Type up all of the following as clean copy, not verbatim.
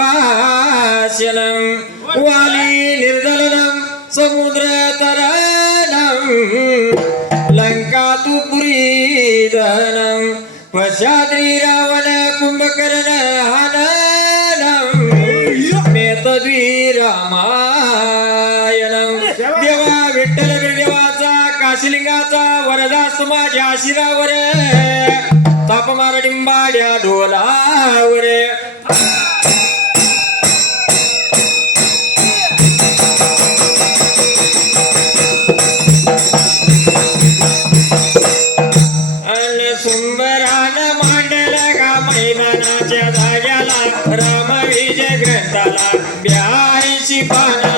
संभाषणं वाली निर्दलनं समुद्र तरणं लंका तु पुरी दहनं पश्चाद्री रावण कुंभकर्ण हननं मेतद्वी रामायणं देवा विठ्ठल देवाचा काशीलिंगाचा वरदास माझ्या शिरावर तापमार डिंबाड्या ढोलावर आणि सुंबरान मांडल का मैदानाच्या जाग्याला राम विजय ग्रंथाला 82 पाना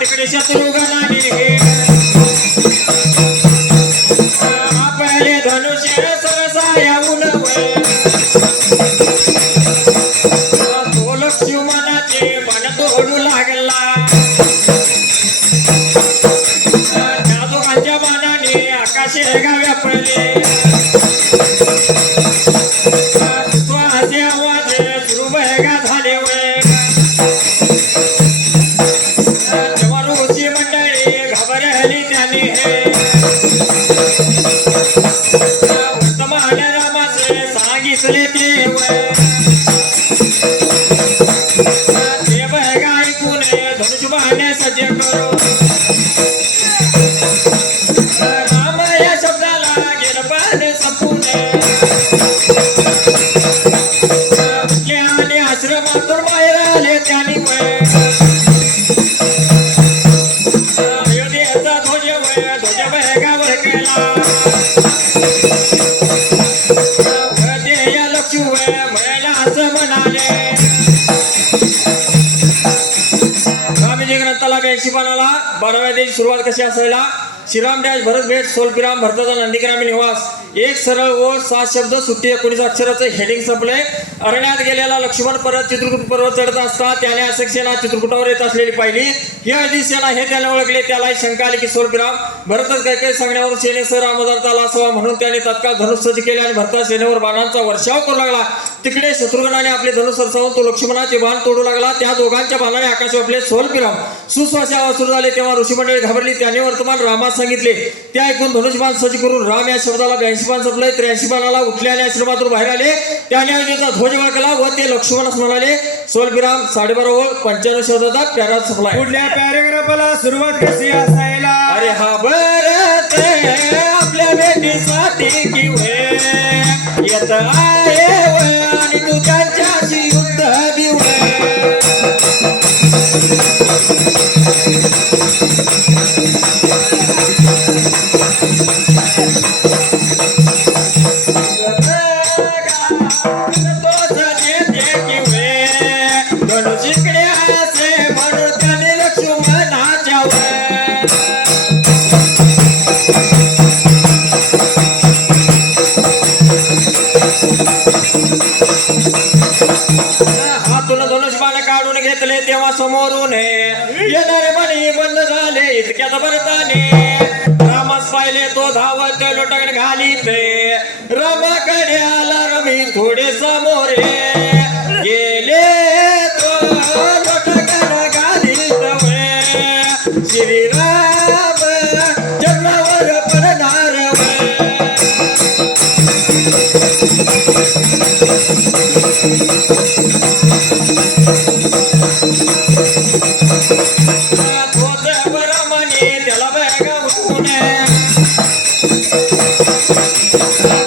तिकडे शत्रुघ्न पहिले धनुष्य सरसा याऊन तो लक्ष्मणाचे बन तोडू लागला त्या दोघांच्या बाणाने आकाशे गाव्या पडले श्वासे आवाज सुरुबैगा झाले वर्तमान रामाचे सांगितले देव ऐकून धनुष्यबाणे सज्ज करो राम या शब्दाला गेलं पान संपून आणि आश्रमातून बाहेर आले त्याने अयोध्येचा ध्वज ध्वजगावर केला ग्रंथाला 82 पानाला 12व्या दिवशी सुरुवात कशी असायला श्रीराम डॅश भरत भेट सोलपिराम भरताचा नंदीग्रामी निवास एक सरळ व 7 शब्द सुट्टी 19 अक्षराचं हेडिंग संपले अरण्यात गेलेला लक्ष्मण परत चित्रकूट पर्वत चढत असता त्याने अशोक सेना चित्रकूटावर येत असलेली पाहिली ही अजित सेना हे त्याने ओळखले त्याला शंका आली की सोलपिराम भरतच काही सांगण्यावरून सेनेसह रामोदर आला असावा म्हणून त्याने तत्काळ धनुष सज्ज केले आणि भरता सेनेवर बाणांचा वर्षाव करू लागला तिकडे शत्रुघ्नाने आपले धनुष सरसावून तो लक्ष्मणाचे बाण तोडू लागला त्या दोघांच्या बाणाने आकाश वापले सोलपिराम सुश्वासे आवाज सुरू झाले तेव्हा ऋषीमंडळी घाबरली त्याने वर्तमान रामास सांगितले ते ऐकून धनुष्यबाण सज्ज करून राम या शब्दाला 82 बाण संपले 83 बाणाला उठल्याने आश्रमातून बाहेर आले त्याने अयोध्येचा ध्वज वळकला व ते लक्ष्मणास म्हणाले सोलपिराम 12.5 ओळ 95 शब्दाचा पॅरा संपला पुढल्या पॅराग्राफला सुरुवात कशी असायला अरे हा भरत आपल्या भेटीसाठी किवे येत आहे आणि तू त्यांच्याशी युद्ध बिवळे धनुष इकडे असे म्हणून त्याने लक्ष्मण हातून धनुष्यबाण काढून घेतले तेव्हा समोरून येणारे बळी बंद झाले इतक्यात भरताने रामास पाहिले तो धावत लोटकन घालीत रामाकडे आला रवी थोडे समोरे गेले तो लोटकन घालीत श्रीराम जन्मावर पडणार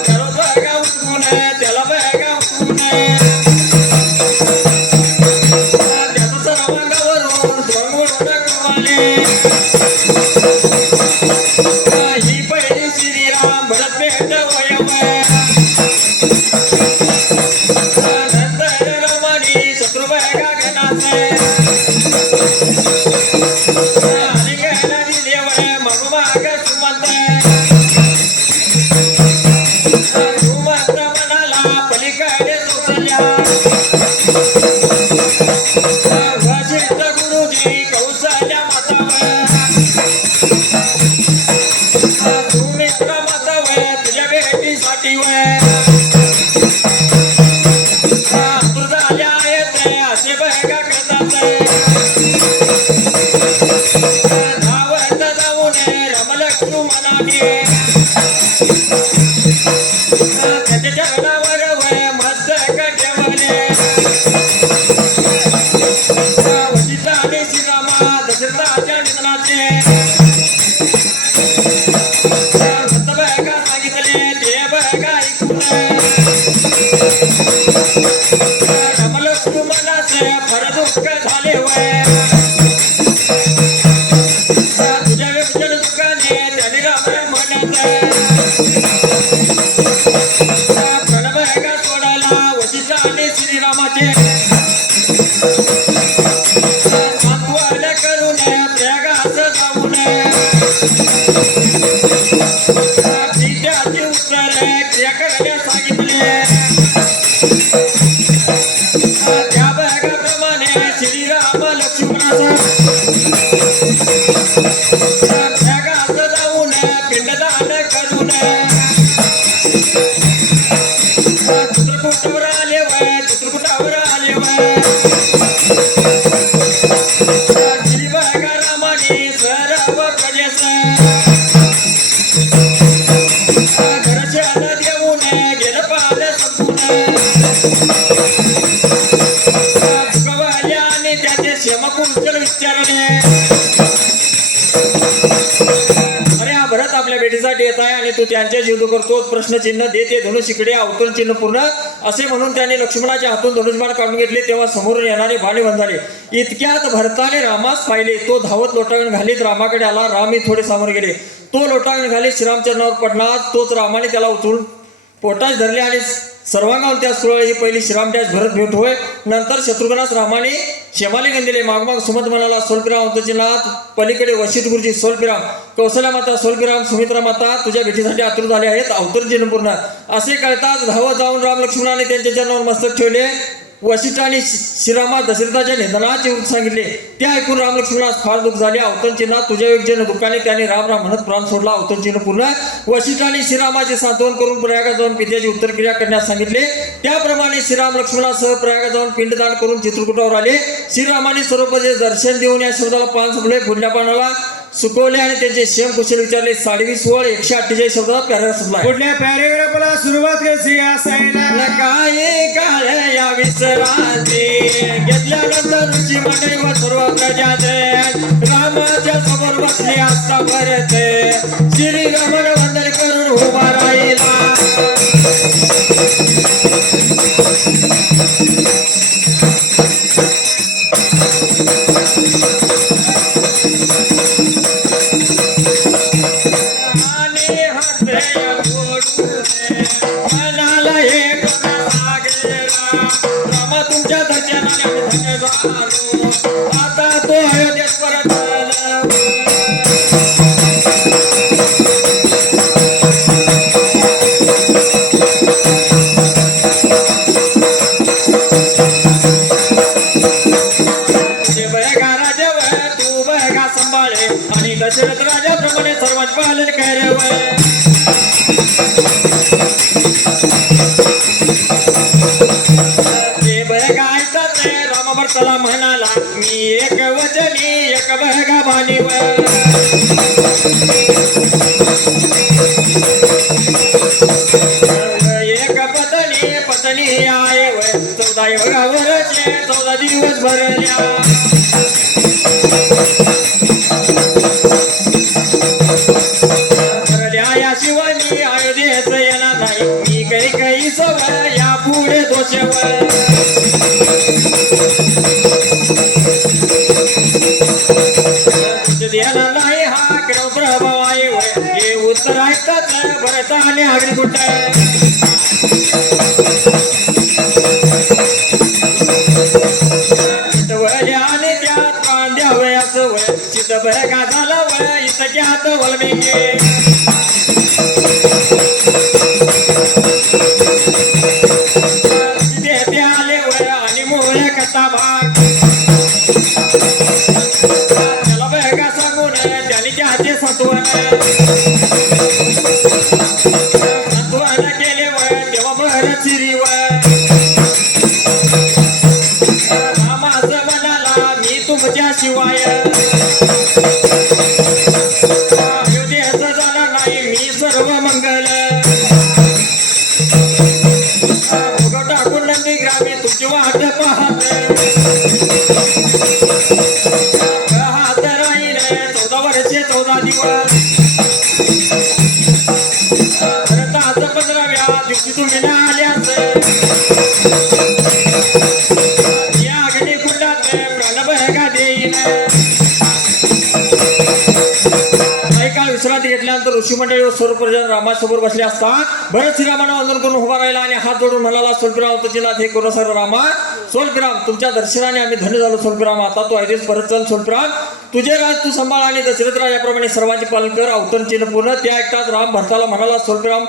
त्याला बॅगा उठवून त्याला बॅगा उठवून त्याचं सर्वांगावरून आले ही पहिली श्रीराम भरत भेट वयव नंतर रमानी शत्रू बॅगा घनाचे गुरुजी कौशल्या मातावर सुमित्र मातावर तुझ्या भेटीसाठी तुझ्या आहेत असे बघा करतात धावत जाऊन रमलक्ष्मी मनाने त्याच्या चरणावर मस्तक ठेवले श्रीरामा दशरथाच्या निधनाचे बघा सांगितले ते बघा ऐकून रमलक्ष्मी मनाचे फार दुःख झाले तुझ्या विभजन दुःखाने त्याने राम म्हणत प्रणबघा सोडायला वशिष्ठ आणि श्रीरामाचे सांत्वन करून प्रयागास जाऊन सीतेची उत्तर क्रिया करण्यास सांगितले त्या बघाप्रमाणे श्रीराम लक्ष्मणाचा प्रयागास जाऊन पिंडदान करून चित्रकूटावर आले चित्रकूटावर आले श्री बघा रामाने सर्व प्रजेस घरच्याला देऊन गेलं पाल संपून आणि त्याचे क्षमकुशल विचारणे अरे हा भरत आपल्या भेटीसाठी येत आहे आणि तू त्यांच्या जीव करतो प्रश्नचिन्ह दे ते धनुष्यकडे अवतरण चिन्ह पूर्ण असे म्हणून त्याने लक्ष्मणाच्या हातून धनुष्यबाण काढून घेतले तेव्हा समोरून येणारे बाणे बंद झाले इतक्यात भरताने रामास पाहिले तो धावत लोटांगण घालीत रामाकडे आला रामही थोडे समोर गेले तो लोटांगण घालीत श्रीरामचरणावर पडला तोच रामाने त्याला उचलून पोटास धरले आणि सर्वांगावर त्या सुरळी ही पहिली श्रीरामट्यास भरत भेट होय नंतर शत्रुघ्नास रामाने शेमालिंगन दिले मागमाग सुमत म्हणाला सोलपिराम अवतरचिनाथ पलीकडे वशिष्ठ गुरुजी सोलपिराम कौशल्या माता सोलपिराम सुमित्रा माता तुझ्या भेटीसाठी आतुर झाले आहेत अवतरण पूर्ण असे कळताच धावत जाऊन राम लक्ष्मणाने त्यांच्या चरणावर मस्तक ठेवले वशिष्ठ आणि श्रीरामा दशरथाच्या निधनाचे वृत्त सांगितले ते ऐकून राम लक्ष्मणास फार दुःख झाले अवतरण चिन्ह तुझ्या योग्य दुःखाने त्याने राम राम म्हणत प्राण सोडला अवतरण चिन्ह पूर्ण वशिष्ठ आणि श्रीरामाचे सांत्वन करून प्रयागात जाऊन पित्याची उत्तरक्रिया करण्यास सांगितले त्याप्रमाणे श्रीराम लक्ष्मणासह प्रयागात जाऊन पिंडदान करून चित्रकूटावर आले श्रीरामाने सर्वपदे दर्शन देऊन या शब्दाला पान संपले पुढल्या पानाला सुकवले आणि त्यांचे शेम कुशल विचारले 20 वळ 148 शब्दात पॅराग्राफ संपला पुढल्या पॅरेग्राफला सुरुवात कशी असायला काय काळ या विसराचे घेतल्यानंतर ऋषी मंडळी व सर्व प्रजाते रामाच्या समोर बसले असता भरते श्रीरामन वंदन करून उभा राहिला तुमच्या दर्शनाने आता तो अयोध्येत परत आला बघा सांभाळे आणि दशरथ राजाप्रमाणे सर्वांच पालन करावं. ते बघा ऐकत रे राम भरताला म्हणाला मी एक वचनी एक बघा बाणीव. एक पत्नी आहे व 14 वर्षे 14 दिवस भरल्या. याशिवाय मी अयोध्येत येणार नाही मी काही सवय या पुढे दोषवर. देणार नाही हा क्रम प्रभाव आहे हे उत्तर ऐकतात भरत आणि अग्निकुंड. आणि त्यात प्राण द्यावयास वय चित्त बघा झाला वय इतक्यात वल्मिके. ते आले वय आणि मोळ कथा भाग त्याला बघा सांगून त्याने त्याचे संतवन केले वय तेव्हा भरत शिरीवर. रामाचं म्हणाला मी तुमच्या शिवाय अयोध्येचं जाणार नाही मी सर्व मंगल. टाकून नंदी ग्रामी तुमची वाट पाहत हात राहील 14 वर्षे 14 दिवस. भरताच 15व्या दिवशी तुम्ही ना आल्यास या अग्निकुंडात प्राण बघा देईन. काही काळ विश्रांती घेतल्यानंतर ऋषी मंडळी व सर्वप्रजन रामासमोर बसले असता भरत श्रीरामानं वंदन करून उभा राहिला आणि हात जोडून म्हणाला स्वल्पिराम अवतरचिनाथ हे करुणा सागर रामा. स्वल्पिराम तुमच्या दर्शनाने आम्ही धन्य झालो. स्वल्पिराम आता तू ऐदेस परत चल. स्वल्पिराम तुझे राज तू सांभाळ आणि दशरथ राजाप्रमाणे सर्वांचे पालन कर. अवतरचिन्ह पूर्ण. त्या ऐकताच राम भरताला म्हणाला स्वल्पिराम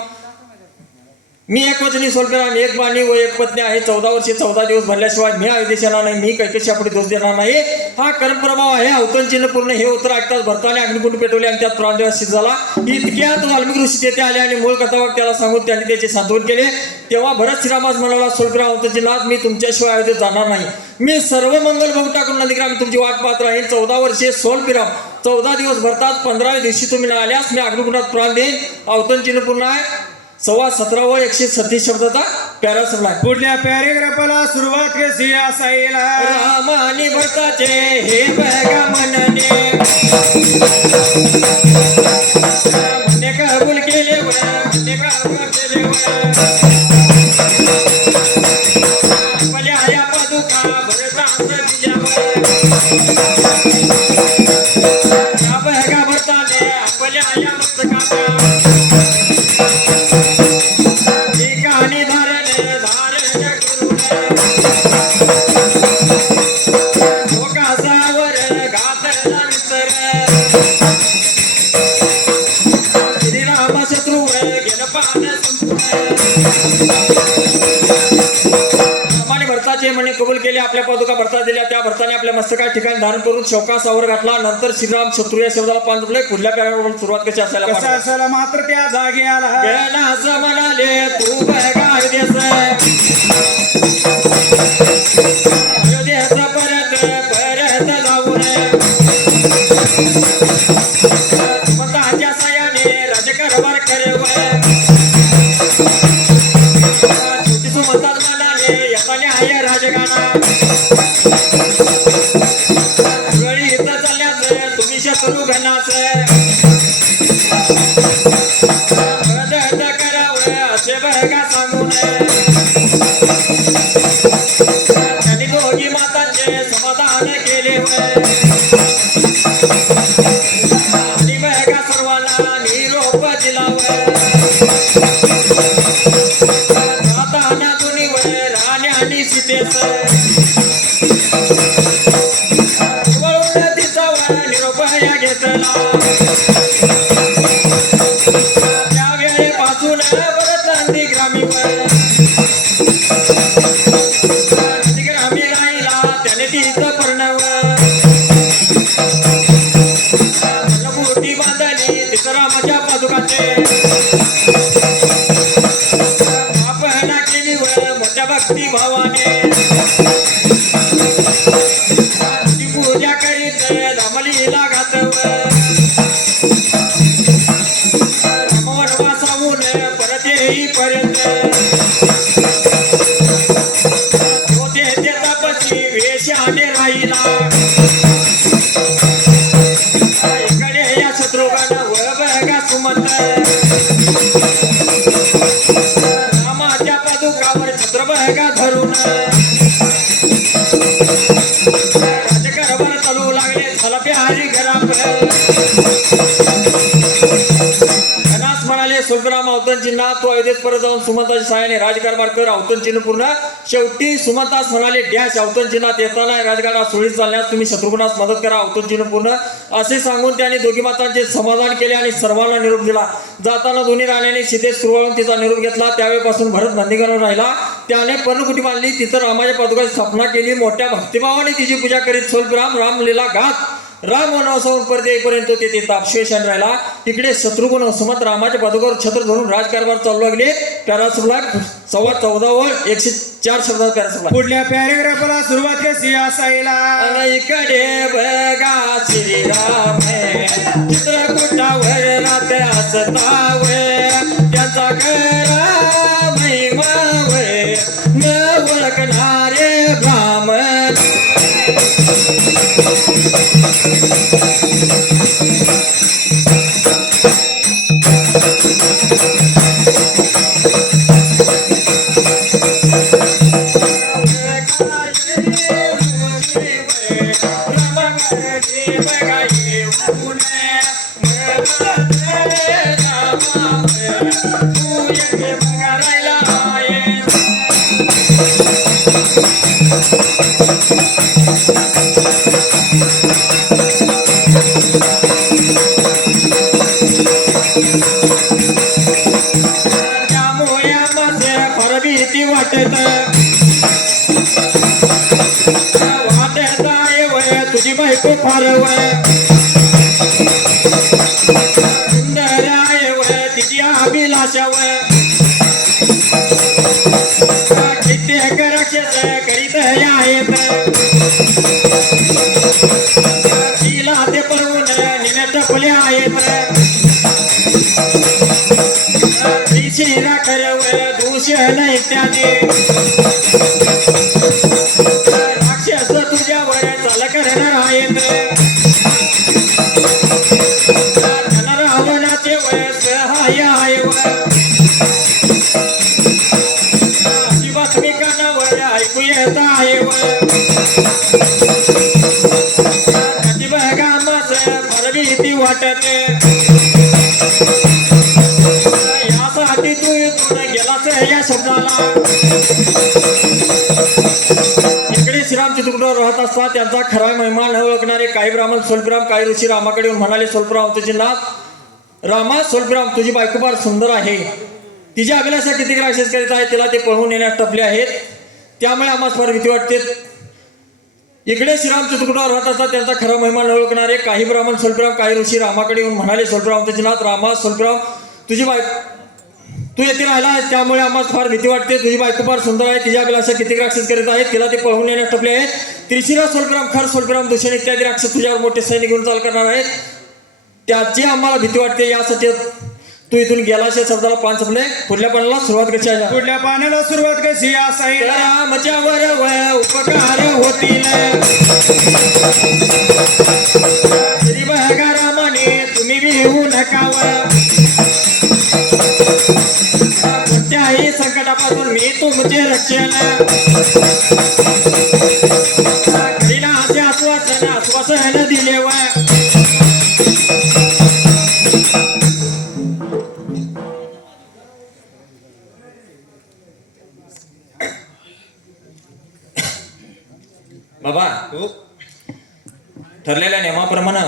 मी एक वचनी स्वल्पिराम एक बाणी व एक पत्नी आहे. 14 वर्षे 14 दिवस भरल्याशिवाय मी अयोध्येस येणार नाही मी कैकशी पुढे दोष देणार नाही. हा कर्मप्रभाव आहे. अवतरचिन्ह पूर्ण. हे उत्तर ऐकताच भरताने अग्निकुंड पेटवले आणि त्यात प्राणदेव सिद्ध झाला. इतक्यात वाल्मिक ऋषी तेथे आले आणि मूळ कथावाक त्याला सांगून त्यांनी त्याचे सांत्वन केले. तेव्हा भरत श्रीरामास म्हणाला स्वल्पिराम अवतरचिनाथ मी तुमच्याशिवाय अयोध्येत जाणार नाही. मी सर्व मंगल बघू टाकून नंदीग्रामी तुमची वाट पाहत राहील. 14 वर्षे स्वल्पिराम 14 दिवस भरतात 15व्या दिवशी तुम्ही न आल्यास मी अग्निकुंडात प्राण देईन. अवतरचिन्ह पूर्ण आहे. 17 136 शब्दाचा पॅरा संपला. पुढल्या पॅरेग्राफाला सुरुवात कशी असाईल. राम आणि भरताचे हे बघा म्हणणे म्हणणे कबूल केले म्हणणे कबूल केले आपल्या पादुका भरतास दिल्यावर या बघा भरताने आपल्या मस्तकाच्या भरताचे म्हणे कबूल केले. आपल्या पादुका भरता दिल्या. त्या भरताने आपल्या मस्तका ठिकाणी धारण करून शोकासावर घातला. नंतर श्रीराम शत्रू या शब्दाला पान जपले. पुढल्या पॅराग्राफवर सुरुवात कशी असायला मात्र त्या जागी आला असं म्हणाले तू बघा अयोध्येचा परत जाऊ नये. स्वतःच्या सयाने राजकारभार करेव. छोटी सुमंतात म्हणाले येताने आहे राजगाना. गळी इथं चालल्याच तुम्ही शत्रू घनाच करावं असे बघा सांगून त्यांनी दोघी मातांचे समाधान केले. आणि बघा सर्वांना निरोप दिलावं. माताना दोन्ही वर राणे आणि सीतेच वळून तिचा निरोप घेतला. त्यावेळेपासून परत नंदीग्रामीवर नंदीग्रामी राहिला त्याने तिथं पर्णव. वनवासाहून परत येईपर्यंत होते ते तपसी वेशाने राहिला इकडे या शत्रुघ्न व बघा सुमंत रामाच्या पादुकावर छत्र बघा धरून राजकारभार चालू लागले झाला प्यारी घरात धनास म्हणाले सुलभराम अवतंचींना तो अयोध्येत परत जाऊन सुमंताच्या सहाय्याने राजकारभार कर अवतंचीनं पूर्ण शेवटी सुमंतास म्हणाले डॅश अवतंचीनात येताना राजगाडा सुरळीत चालण्यास तुम्ही शत्रुघ्नास मदत करा अवतंचीनं पूर्ण असे सांगून त्यांनी दोघी मातांचे समाधान केले आणि सर्वांना निरोप दिला जाताना दोन्ही राण्याने सीतेस कुरवाळून तिचा निरोप घेतला त्यावेळेपासून भरत नंदीगडावर राहिला त्याने पर्णकुटी बांधली तिथं रामाच्या पादुकाची स्थापना केली मोठ्या भक्तिभावाने तिची पूजा करीत स्वल्पराम रामलीला गात राम वनवासाहून परत येईपर्यंत ते तापशेषाने राहिला इकडे शत्रुघ्न सुमंत रामाच्या पादुकावर छत्र धरून राजकारभार चालू लागले पॅरासुला 14 वर 104 शब्दात पॅरासुला पुढल्या पॅरेग्राफला सुरुवात कशी असायला इकडे बघा श्रीराम चित्रकूटावर रात असताव त्यांचा करा महिमावय न ओळखणारे ब्राह्मण तुझी बायको फार सुंदर आहे तिची अभिलाषा कित्येक राक्षस करीत आहेत तिला ते पळवून निने टपले आहेत शिरा करव दूषण इत्यादी राक्षस तुझ्यावर चाल करणार आहेत रावणाचे वय सहाय्य आहे अशी बातमी कानावर ऐकू येत आहे बघा मस फार भीती वाटते यासाठी तू इथून गेलास या शब्दाला इकडे श्रीराम चित्रकूटावर राहत असता त्यांचा खरा महिमा न ओळखणारे काही ब्राह्मण स्वल्पराम काही ऋषी रामाकडे येऊन म्हणाले स्वल्पराम तुझे नाथ रामा स्वल्पराम तुझी बायको फार सुंदर आहे तिच्या अभिलाषा किती राक्षस करीत आहे तिला ते पळवून येण्यास टपले आहेत त्यामुळे आम्हाला फार भीती वाटते इकडे श्रीराम चित्रकूटावर राहत असता त्यांचा खरा महिमा न ओळखणारे काही ब्राह्मण स्वल्पराम काही ऋषी रामाकडे येऊन म्हणाले स्वल्पराम तुझे नाथ रामा स्वल्पराम तुझी तू येथे राहिला आहेस त्यामुळे आम्हाला फार भीती वाटते तुझी बायको फार सुंदर आहे तिच्या अभिलाषा किती राक्षस करीत आहेत तिला ते पळवून येण्यास टपले आहेत त्रिशिरा स्वल्पराम खर स्वल्पराम दूषण इत्यादी राक्षस तुझ्यावर मोठे सैनिक घेऊन चाल करणार आहेत त्याची आम्हाला भीती वाटते यासाठी तू इथून गेलास या शब्दाला 5 संपले पुढल्या पानाला सुरुवात कशी आहे पुढल्या पानाला सुरुवात कशी असायला रामाच्या वर उपकार होतील श्री बघा रामाने तुम्ही भिवू नका कोणत्याही संकटापासून मी तुमचे रक्षण करीना असे आश्वासन दिले बाबा ठरलेल्या नियमाप्रमाणे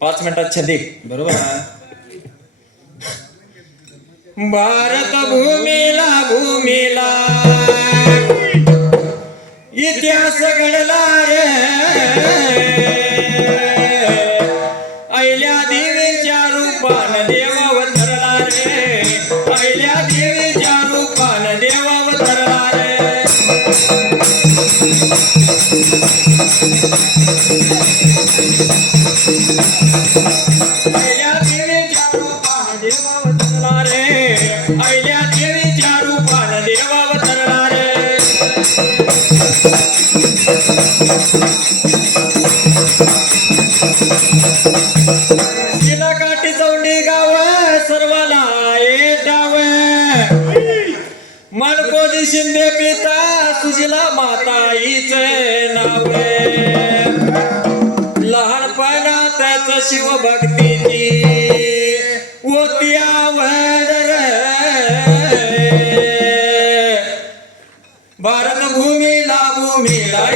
5 मिनिटात छंदी बरोबर भारत भूमीला इतिहास घडला रे अहिल्या देवीच्या रूपान देवा अवतरला रे अहिल्या देवीच्या रूपान देवा अवतरला रे अहिल्या देवीच्या रूपानं देव अवतरला रे, अहिल्या देवीच्या रूपानं देव अवतरला रे. काठी चौंडी गाव सर्वाला येटाव, मनकोजी शिंदे पिता सुजिला माता हीच नाव. लहानपणातच शिवभक्तीची होती आवड रे. भारतभूमीला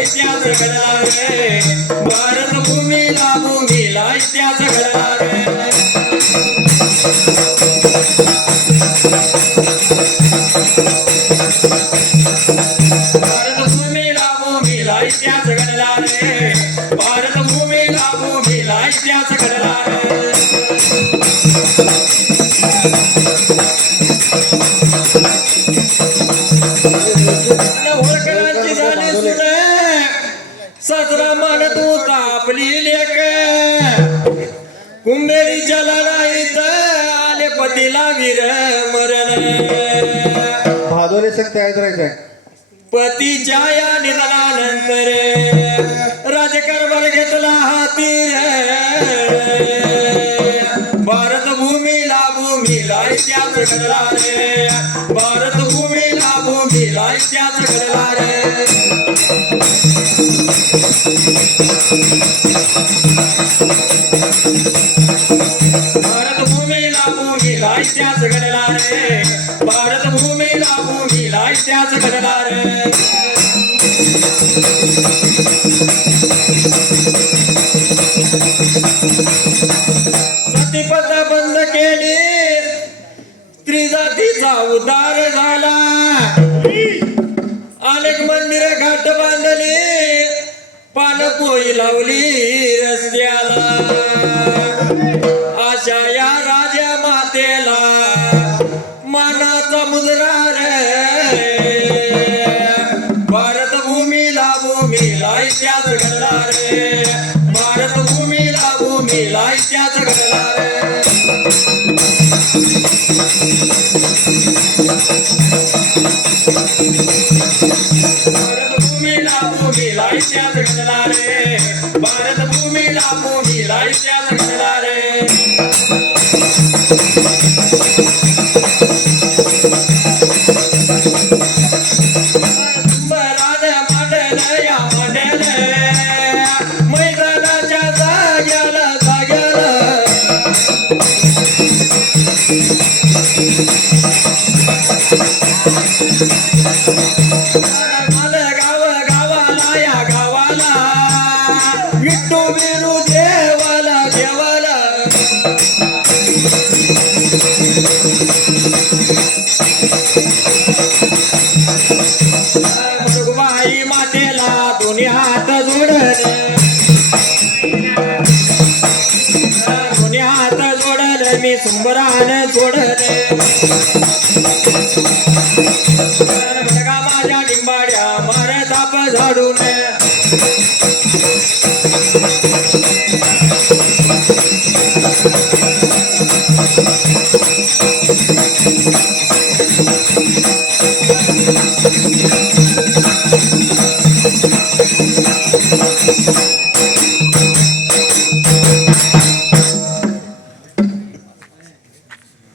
इतिहास घडला रे, भारतभूमीला इतिहास घडला रे. भारतभूमीला इतिहास घडला रे, भारतभूमीला इतिहास घडला रे. होळकरांची झाली सुन, साजरा मानत होता आपली लेक. कुंभेरीच्या लढाईत आले पतीला वीर मरण. भादोले संग तयार करायचंय. पतीच्या या निधनानंतर राजकारभार घेतला हाती रे. भारतभूमीला इतिहास घडला रे, भारतभूमीला इतिहास घडला रे. भारतभूमीला इतिहास घडला रे, भारतभूमीला इतिहास घडला रे. सतीपथा बंद केली, स्त्री जातीचा उद्धार झाला. अनेक मंदिर घाट बांधली, पानपोई लावली रस्त्याला. अशा या राजा मातेला मानाचा मुजरा रे. भारतभूमीला इतिहास घडला रे, भारतभूमीला इतिहास घडला रे. भारतभूमीला इतिहास घडला रे, भारतभूमीला इतिहास घडला रे. मैदानाच्या जाग्याला गावाला या गावाला विठ्ठू बिरू देवाला. बाई मातेला दोन्ही हात जोडले, दोन्ही हात जोडले मी सुंबरान जोडले. माझ्या लिंबाड्या मारे ताप झाडून.